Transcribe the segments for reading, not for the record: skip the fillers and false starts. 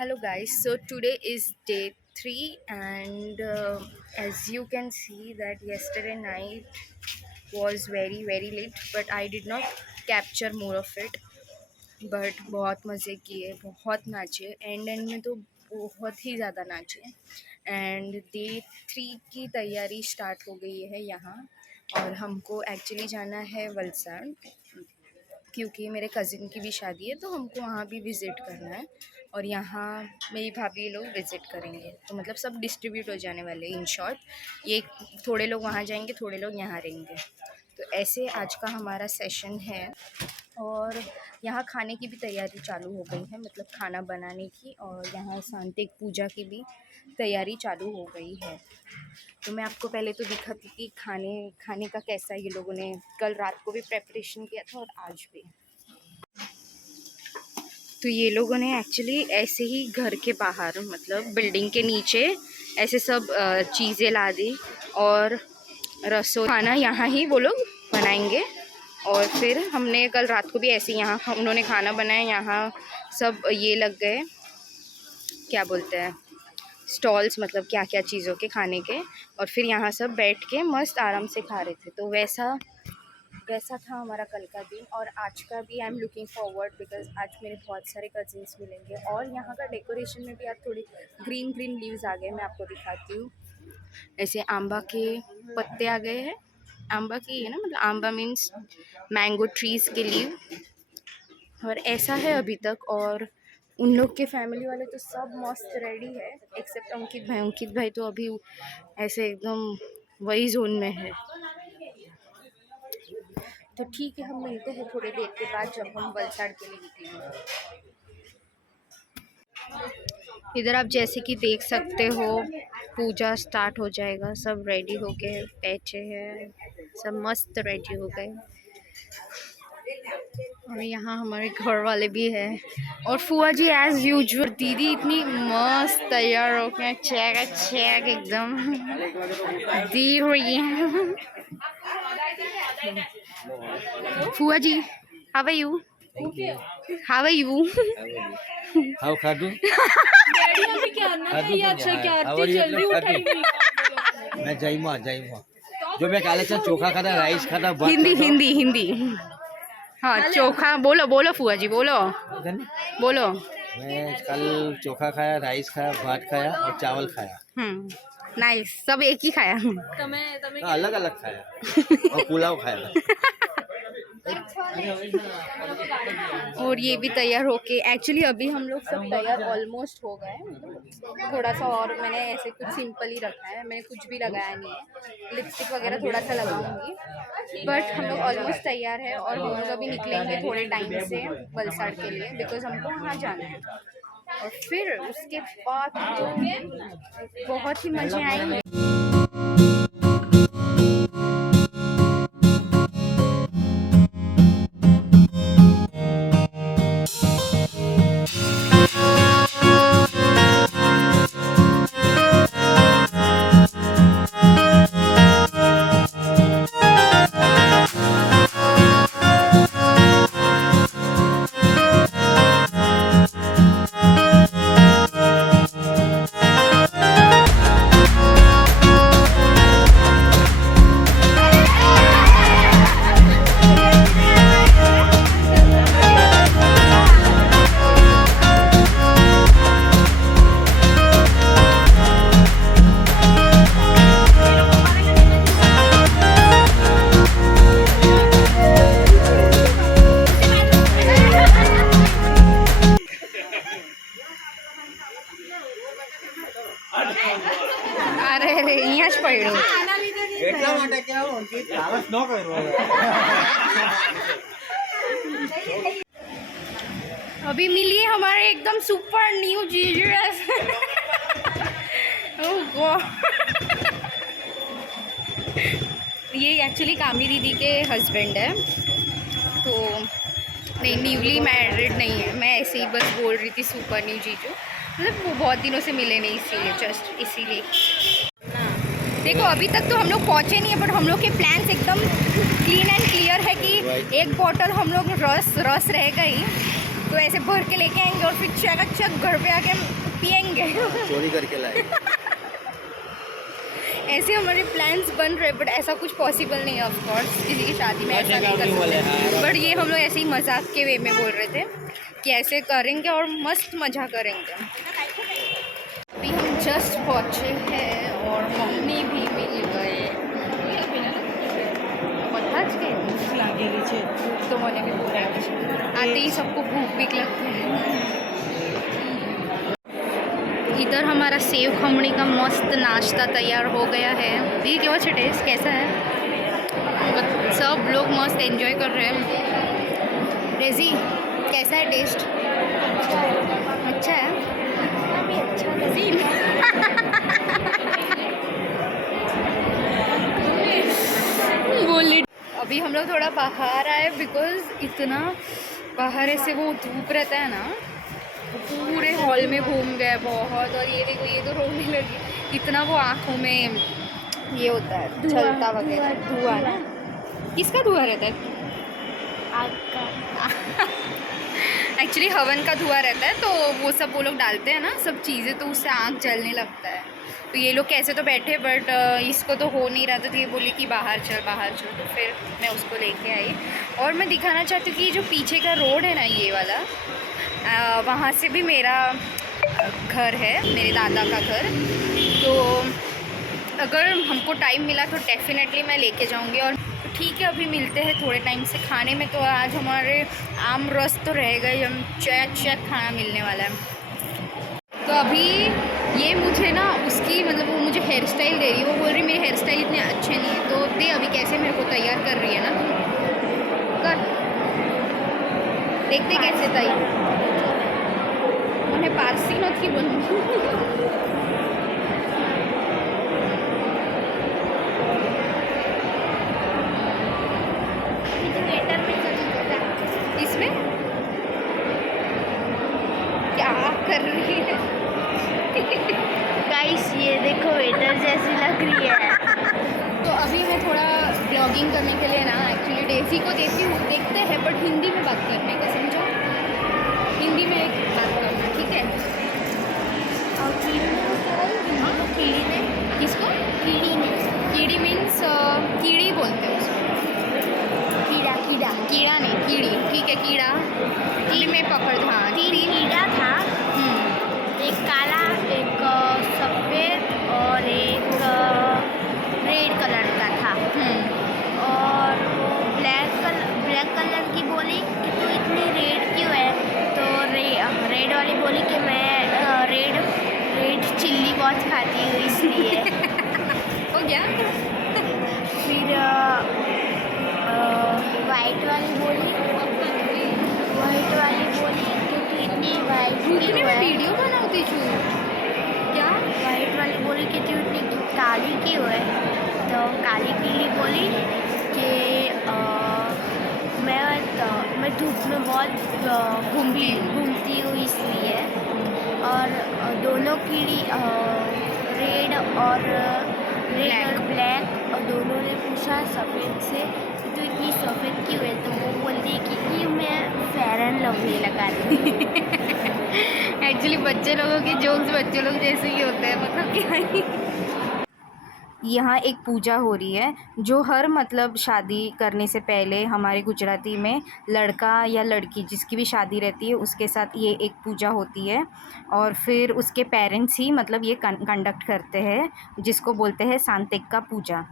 Hello guys, so today is day 3 and as you can see that yesterday night was very late but I did not capture more of it. But बहुत मज़े किए, बहुत नाचे, and में तो बहुत ही ज़्यादा नाचे। एंड डे 3 की तैयारी स्टार्ट हो गई है यहाँ, और हमको एक्चुअली जाना है वलसाड़, क्योंकि मेरे कज़िन की भी शादी है तो हमको वहाँ भी विज़िट करना है। और यहाँ मेरी भाभी लोग विज़िट करेंगे, तो मतलब सब डिस्ट्रीब्यूट हो जाने वाले इन शॉर्ट। ये थोड़े लोग वहाँ जाएंगे, थोड़े लोग यहाँ रहेंगे। तो ऐसे आज का हमारा सेशन है। और यहाँ खाने की भी तैयारी चालू हो गई है, मतलब खाना बनाने की, और यहाँ सांतिक पूजा की भी तैयारी चालू हो गई है। तो मैं आपको पहले तो दिखाती कि खाने का कैसा ये लोगों ने कल रात को भी प्रेपरेशन किया था और आज भी। तो ये लोगों ने एक्चुअली ऐसे ही घर के बाहर, मतलब बिल्डिंग के नीचे ऐसे सब चीज़ें ला दी, और रसोई खाना यहाँ ही वो लोग बनाएंगे। और फिर हमने कल रात को भी ऐसे यहाँ उन्होंने खाना बनाया, यहाँ सब ये लग गए, क्या बोलते हैं, स्टॉल्स, मतलब क्या क्या चीज़ों के खाने के। और फिर यहाँ सब बैठ के मस्त आराम से खा रहे थे। तो वैसा था हमारा कल का दिन। और आज का भी I am looking forward, because आज मेरे बहुत सारे कजिन्स मिलेंगे। और यहाँ का डेकोरेशन में भी आज थोड़ी ग्रीन लीव्स आ गए, मैं आपको दिखाती हूँ। ऐसे आंबा के पत्ते आ गए हैं, आंबा की है ना, मतलब आंबा मीन्स मैंगो ट्रीज़ के लीव। और ऐसा है अभी तक। और उन लोग के फैमिली वाले तो सब मस्त रेडी है, एक्सेप्ट अंकित भाई तो अभी ऐसे एकदम वही जोन में है। तो ठीक है, हम मिलते हैं थोड़ी देर के बाद जब हम वलसाड़ के लिए निकलेंगे। इधर आप जैसे कि देख सकते हो पूजा स्टार्ट हो जाएगा, सब रेडी हो गए बैठे हैं, सब मस्त रेडी हो गए। और यहाँ हमारे घर वाले भी है, और फुआ जी एज यूजुअल। दीदी इतनी मस्त तैयार हो के चेक एकदम दी हुई है। फुआ जी, how are you? How are you? हाउ खादू मैं जाइमा जो मैं काले चोखा खाता, राइस खाता, हिंदी हाँ, चोखा बोलो फुआ जी, बोलो। मैं कल चोखा खाया, राइस खाया, भात खाया और चावल खाया। नाइस, सब एक ही खाया। अलग अलग खाया और पुलाव खाया। और ये भी तैयार होके, एक्चुअली अभी हम लोग सब तैयार ऑलमोस्ट हो गए। थोड़ा सा और मैंने ऐसे कुछ सिंपल ही रखा है, मैंने कुछ भी लगाया नहीं है, लिपस्टिक वगैरह थोड़ा सा लगाऊंगी, बट हम लोग ऑलमोस्ट तैयार है। और हम लोग अभी निकलेंगे थोड़े टाइम से वलसाड़ के लिए, बिकॉज हमको वहाँ जाना है। और फिर उसके बाद तो बहुत ही मज़े आएंगे। अरे यहाँ ज पड़ो अभी मिली है हमारे एकदम सुपर न्यू जीजस। ये एक्चुअली कामी दीदी के हस्बैंड है, तो नहीं, न्यूली मैरिड नहीं है, मैं ऐसे ही बस बोल रही थी सुपर न्यू जीजू, मतलब वो बहुत दिनों से मिले नहीं, इसीलिए जस्ट इसीलिए। देखो अभी तक तो हम लोग पहुँचे नहीं है, बट हम लोग के प्लान्स एकदम क्लीन एंड क्लियर है कि एक बॉटल हम लोग रस रहेगा ही, तो ऐसे भर के लेके आएंगे और फिर चक घर पे आके पियेंगे। चोरी करके लाए। ऐसे हमारे प्लान्स बन रहे, बट ऐसा कुछ पॉसिबल नहीं है ऑफ कोर्स, किसी की शादी में ऐसा नहीं कर सकते। बट ये हम लोग ऐसे ही मजाक के वे में बोल रहे थे कि ऐसे करेंगे और मस्त मज़ा करेंगे। अभी हम जस्ट पहुँचे हैं और मम्मी भी मिल गए। तो मैंने भी बोला आते ही सबको भूख भी लगती है। इधर हमारा सेव खमणी का मस्त नाश्ता तैयार हो गया है। ये क्या टेस्ट कैसा है? सब लोग मस्त एंजॉय कर रहे हैं। रेजी कैसा है टेस्ट? अच्छा है। अच्छा रेजी बोली। अभी हम लोग थोड़ा बाहर आए बिकॉज इतना बाहर ऐसे वो धूप रहता है ना, पूरे हॉल में घूम गए बहुत। और ये देखो ये तो रोने लगी, इतना वो आँखों में ये होता है जलता वगैरह धुआं ना। किसका धुआं रहता है? आग का। एक्चुअली हवन का धुआं रहता है, तो वो सब वो लोग डालते हैं ना सब चीज़ें, तो उससे आँख जलने लगता है। तो ये लोग कैसे तो बैठे, बट इसको तो हो नहीं रहा था, तो ये बोले कि बाहर चल बाहर चल। तो फिर मैं उसको लेके आई। और मैं दिखाना चाहती हूँ कि जो पीछे का रोड है ना ये वाला, वहाँ से भी मेरा घर है, मेरे दादा का घर। तो अगर हमको टाइम मिला तो डेफिनेटली मैं लेके जाऊँगी। और ठीक है, अभी मिलते हैं थोड़े टाइम से खाने में। तो आज हमारे आम रस तो रहेगा ही, हम चैक खाना मिलने वाला है। तो अभी ये मुझे ना उसकी मतलब वो मुझे हेयर स्टाइल दे रही है। वो बोल रही मेरे हेयर स्टाइल इतने अच्छे नहीं है, तो दे अभी कैसे मेरे को तैयार कर रही है ना, कर देखते कैसे तैयार। उन्हें पारसी नथी बनती। इसमें क्या कर रही है? गाइस ये देखो वेटर जैसी लग रही है। तो अभी मैं थोड़ा ब्लॉगिंग करने के लिए ना एक्चुअली डेजी को देती हूँ, देखते हैं, बट हिंदी में बात करने का, समझो? हिंदी में एक बात करना, ठीक है? और कीड़ी ने किसको? कीड़ी ने कीड़ी मीन्स कीड़ी बोलते हैं उसको। कीड़ा कीड़ा कीड़ा नहीं, कीड़ी, ठीक है कीड़ा। कीड़ी में पकड़, हाँ कीड़ा था। एक काला, एक सफ़ेद और एक रेड कलर का था। और वो ब्लैक कलर की बोली कि तू इतनी रेड क्यों है? तो रेड वाली बोली कि मैं रेड चिल्ली बहुत खाती हूँ इसलिए। हो गया। फिर वाइट वाली बोली कि तू इतनी वाइट क्यों है? वीडियो बनाती छू क्या? वाइट वाली बोली कि तू इतनी काली क्यों है? तो काली पीली बोली कि मैं धूप में बहुत घूमती हूँ इसलिए। और दोनों कीड़ी रेड और ब्लैक और दोनों ने पूछा सफ़ेद से कि तू इतनी सफ़ेद क्यों है? तो वो बोलती है कि मैं फेयर एंड लवली लगाती। एक्चुअली बच्चे लोगों के जोक्स बच्चे लोग जैसे ही होते हैं, मतलब क्या ही। यहाँ एक पूजा हो रही है जो हर मतलब शादी करने से पहले हमारे गुजराती में लड़का या लड़की जिसकी भी शादी रहती है उसके साथ ये एक पूजा होती है। और फिर उसके पेरेंट्स ही मतलब ये कंडक्ट करते हैं, जिसको बोलते हैं सांतिका पूजा।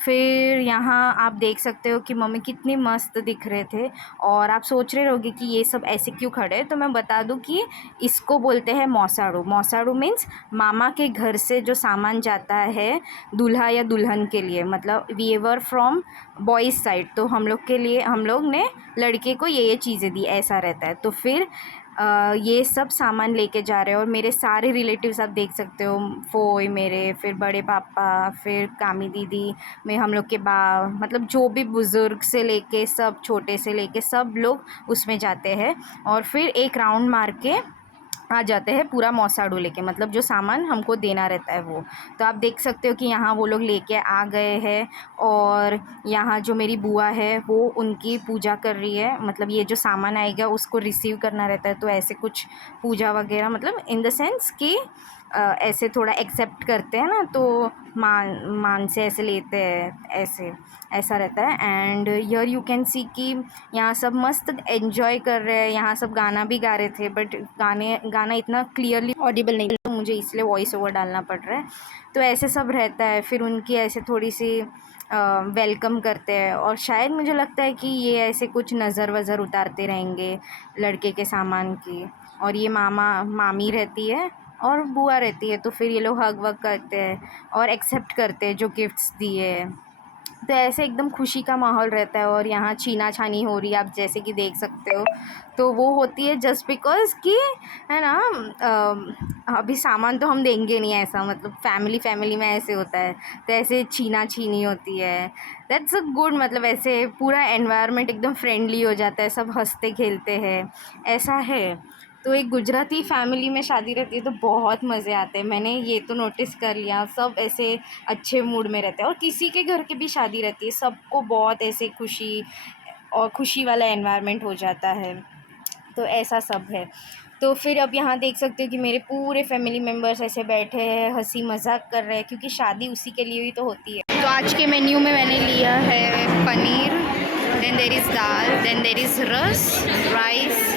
फिर यहाँ आप देख सकते हो कि मम्मी कितनी मस्त दिख रहे थे। और आप सोच रहे होगे कि ये सब ऐसे क्यों खड़े हैं, तो मैं बता दूं कि इसको बोलते हैं मौसाड़ू। मौसाड़ू मीन्स मामा के घर से जो सामान जाता है दूल्हा या दुल्हन के लिए, मतलब we were from boys side, तो हम लोग ने लड़के को ये चीज़ें दी, ऐसा रहता है। तो फिर ये सब सामान लेके जा रहे हैं। और मेरे सारे रिलेटिव्स आप देख सकते हो, फोई मेरे, फिर बड़े पापा, फिर कामी दीदी में हम लोग के मतलब जो भी बुज़ुर्ग से लेके सब छोटे से लेके सब लोग उसमें जाते हैं। और फिर एक राउंड मार के आ जाते हैं पूरा मौसाड़ू लेके, मतलब जो सामान हमको देना रहता है वो। तो आप देख सकते हो कि यहाँ वो लोग लेके आ गए हैं और यहाँ जो मेरी बुआ है वो उनकी पूजा कर रही है, मतलब ये जो सामान आएगा उसको रिसीव करना रहता है। तो ऐसे कुछ पूजा वगैरह, मतलब इन द सेंस कि ऐसे थोड़ा एक्सेप्ट करते हैं ना, तो मान से ऐसे लेते हैं, ऐसा रहता है। And here you can see कि यहाँ सब मस्त एंजॉय कर रहे हैं। यहाँ सब गाना भी गा रहे थे, बट गाना इतना क्लियरली ऑडिबल नहीं, तो मुझे इसलिए वॉइस ओवर डालना पड़ रहा है। तो ऐसे सब रहता है। फिर उनकी ऐसे थोड़ी सी वेलकम करते हैं, और शायद मुझे लगता है कि ये ऐसे कुछ नज़र वज़र उतारते रहेंगे लड़के के सामान की। और ये मामी रहती है और बुआ रहती है, तो फिर ये लोग हग वग करते हैं और एक्सेप्ट करते हैं जो गिफ्ट्स दिए। तो ऐसे एकदम खुशी का माहौल रहता है। और यहाँ छीना छानी हो रही है, आप जैसे कि देख सकते हो। तो वो होती है जस्ट बिकॉज़ कि है ना, अभी सामान तो हम देंगे नहीं, ऐसा मतलब फैमिली में ऐसे होता है। तो ऐसे छीना छीनी होती है, दैट्स अ गुड, मतलब ऐसे पूरा एनवायरनमेंट एकदम फ्रेंडली हो जाता है, सब हंसते खेलते हैं, ऐसा है। तो एक गुजराती फैमिली में शादी रहती है तो बहुत मज़े आते हैं, मैंने ये तो नोटिस कर लिया। सब ऐसे अच्छे मूड में रहते हैं, और किसी के घर की भी शादी रहती है सबको बहुत ऐसे खुशी वाला एनवायरनमेंट हो जाता है। तो ऐसा सब है। तो फिर अब यहाँ देख सकते हो कि मेरे पूरे फैमिली मेम्बर्स ऐसे बैठे हैं, हंसी मजाक कर रहे हैं, क्योंकि शादी उसी के लिए ही तो होती है। तो आज के मेन्यू में मैंने लिया है paneer, then there is dal, then there is ras, rice,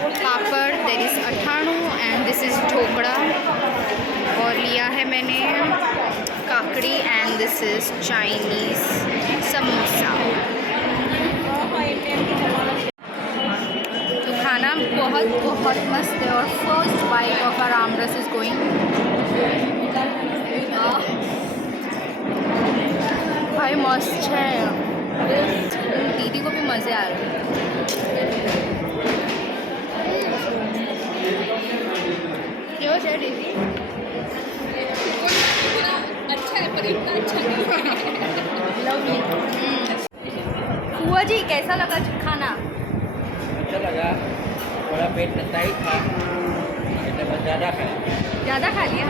papad, there is athanu and this is dhokla. और लिया है मैंने काकड़ी and this is Chinese samosa. तो खाना बहुत मस्त है। और first bite of our aamras is going. भाई मस्त है, दीदी को भी मज़े आ रहे हैं। है दीदी, अच्छा है पर इतना अच्छा नहीं। बुआ जी कैसा लगा खाना? अच्छा लगा, थोड़ा पेट टाइट था, ज़्यादा खा लिया।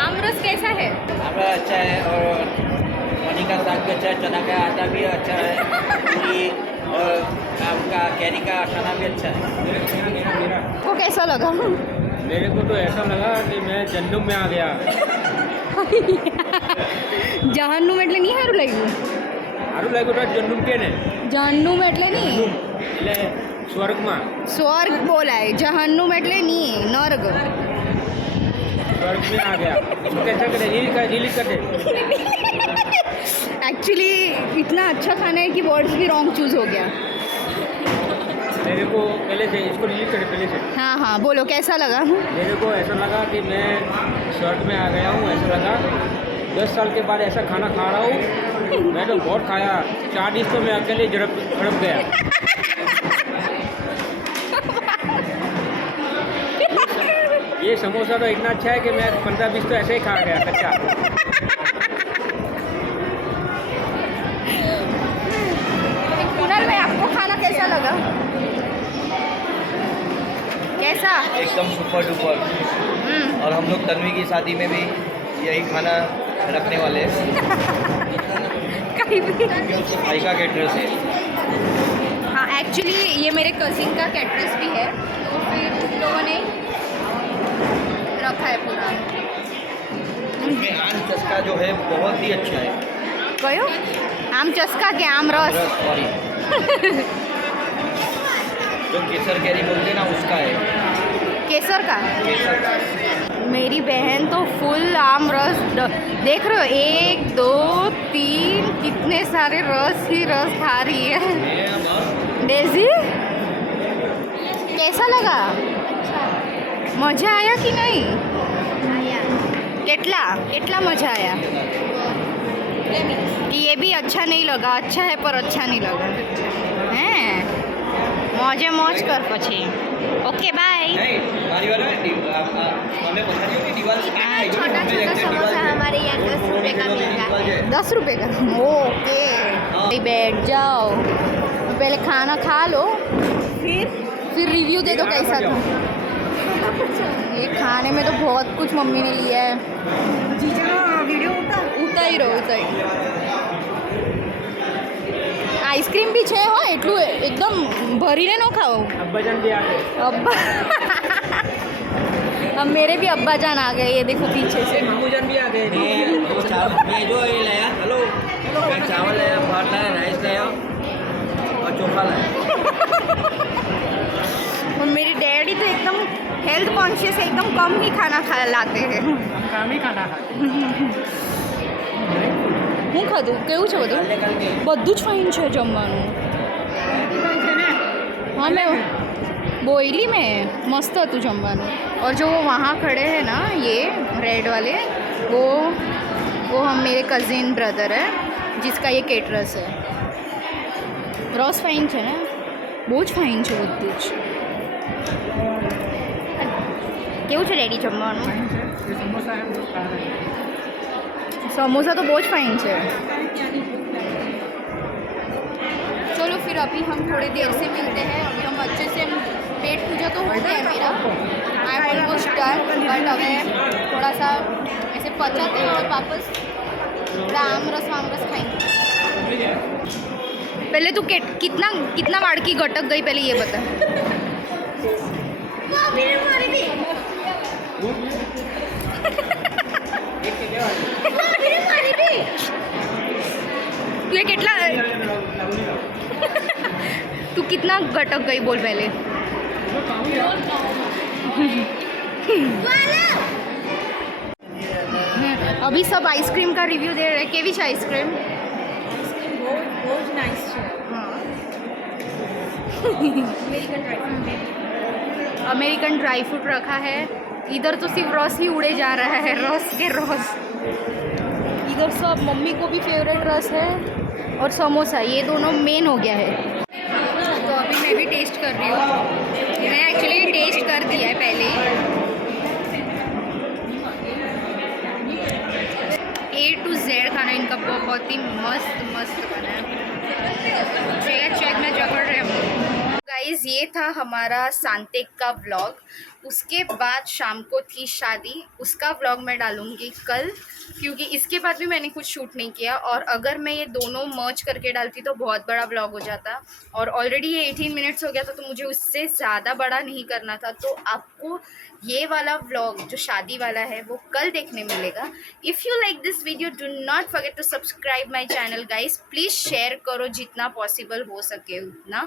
आमरस कैसा है? आमरस अच्छा है, और पनीर का साग भी अच्छा है, चना का आटा भी अच्छा है, पूरी और आपका कैरी का खाना भी अच्छा है। वो कैसा लगा? मेरे को तो ऐसा लगा कि मैं जन्नम में आ गया। જહાનનું એટલે નહીં સારું લાગ્યું? સારું લાગ્યું તો જન્નમ કે ને, જહાનનું એટલે નહીં, એટલે સ્વર્ગમાં, સ્વર્ગ બોલાય, જહાનનું એટલે નહીં, નર્ગ। स्वर्ग में आ गया। इसको कैसा करे, रिलीज कर दे। एक्चुअली इतना अच्छा खाना है कि वर्ड्स भी रॉन्ग चूज़ हो गया। मेरे को पहले से इसको रिलीज करे पहले से। हाँ हाँ बोलो कैसा लगा? मेरे को ऐसा लगा कि मैं स्वर्ग में आ गया हूँ। ऐसा लगा 10 साल के बाद ऐसा खाना खा रहा हूँ। मैं तो बहुत खाया, 4 डिश तो मैं अकेले झड़प गया। ये समोसा तो इतना अच्छा है कि मैं 15-20 तो ऐसे ही खा गया कच्चा। कुणाल भाई आपको खाना कैसा लगा? कैसा? एकदम सुपर डुपर। और हम लोग तन्वी की शादी में भी यही खाना रखने वाले हैं। कहीं भी भाई का कैटरस है। हाँ एक्चुअली ये मेरे कज़िन का कैटरस भी है, तो फिर उन लोगों ने रखा है पूरा। इसमें आम चस्का जो है बहुत ही अच्छा है। कयो आम चस्का के आम रस? सॉरी जो केसर कैरी बोलते हैं ना उसका है। केसर का? केसर का। मेरी बहन तो फुल आम रस देख रहे हो, 1 2 3 कितने सारे रस ही रस खा रही है। डेजी कैसा लगा? मजा आया कि नहीं? केटला मजा आया? कि ये भी अच्छा नहीं लगा? अच्छा है पर अच्छा नहीं लगा हैं? मौजे मौज कर पछी। Okay bye. छोटा छोटा समोसा हमारे यहाँ 10 रुपये का मिलता है। 10 रुपये का? ओके बैठ जाओ, पहले खाना खा लो, फिर रिव्यू दे दो कैसा था। ये खाने में तो बहुत कुछ मम्मी ने लिया है। वीडियो ઉતાઈ રહ્યો આઈસ્ક્રીમ બી છે હો, એટલું એકદમ ભરીને ન ખાઓ। अब्बाजान भी आ गए। अब्बा अब मेरे भी अब्बा जान आ गए, ये देखो पीछे से। मामूजान भी आ गए। मैं जो ये लाया, हेलो, मैं चावल लाया, भात लाया, राइस लाया और चोखा लाया। और मेरे डैडी तो एकदम हेल्थ कॉन्शियस है, एकदम कम ही खाना खा लाते हैं। काम ही खाना खाते। હું ખાધું કેવું છે બધું? બધું જ ફાઇન છે જમવાનું। हाँ मैं बोईली में मस्त હતું જમવાનું। और जो वो वहाँ खड़े हैं ना, ये रेड वाले, वो हम मेरे कज़िन ब्रदर है जिसका ये केटरस है। रस फाइन છે ને, બહુ જ ફાઇન છે બધું જ। કેવું છે ડેડી જમવાનું? समोसा तो बहुत फाइन है। चलो फिर अभी हम थोड़ी देर से मिलते हैं। अभी हम अच्छे से पेट पूजा तो हो गया है मेरा, I am almost done, but अभी थोड़ा सा ऐसे पचाते हैं और वापस थोड़ा आमरस वामरस खाएंगे। पहले तू कितना वाड़की गटक गई पहले ये बता। तू कितना तू कितना गटक गई बोल पहले। अभी सब आइसक्रीम का रिव्यू दे रहे हैं। केवी છે आइसक्रीम? बहुत नाइस है। अमेरिकन ड्राई फ्रूट रखा है। इधर तो सिर्फ रस ही उड़े जा रहा है, रस के रस। इधर सब मम्मी को भी फेवरेट रस है और समोसा, ये दोनों मेन हो गया है। तो अभी मैं भी टेस्ट कर रही हूँ। मैं एक्चुअली टेस्ट कर दिया है पहले ही। A to Z खाना इनका बहुत ही मस्त मस्त बना है। चेक मैं जकड़ रही हूँ। गाइस ये था हमारा सांतेक का व्लॉग। उसके बाद शाम को थी शादी, उसका व्लॉग मैं डालूँगी कल, क्योंकि इसके बाद भी मैंने कुछ शूट नहीं किया। और अगर मैं ये दोनों मर्ज करके डालती तो बहुत बड़ा व्लॉग हो जाता, और ऑलरेडी ये 18 मिनट्स हो गया था, तो मुझे उससे ज़्यादा बड़ा नहीं करना था। तो आपको ये वाला व्लॉग जो शादी वाला है वो कल देखने मिलेगा। If you like this video do not forget to subscribe my channel guys. Please share करो जितना पॉसिबल हो सके उतना।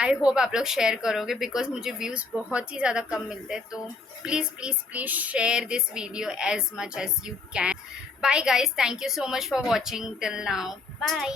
आई होप आप लोग शेयर करोगे, बिकॉज मुझे व्यूज़ बहुत ही ज़्यादा कम मिलते हैं। तो please please please share this video as much as you can. Bye guys, thank you so much for watching till now. Bye.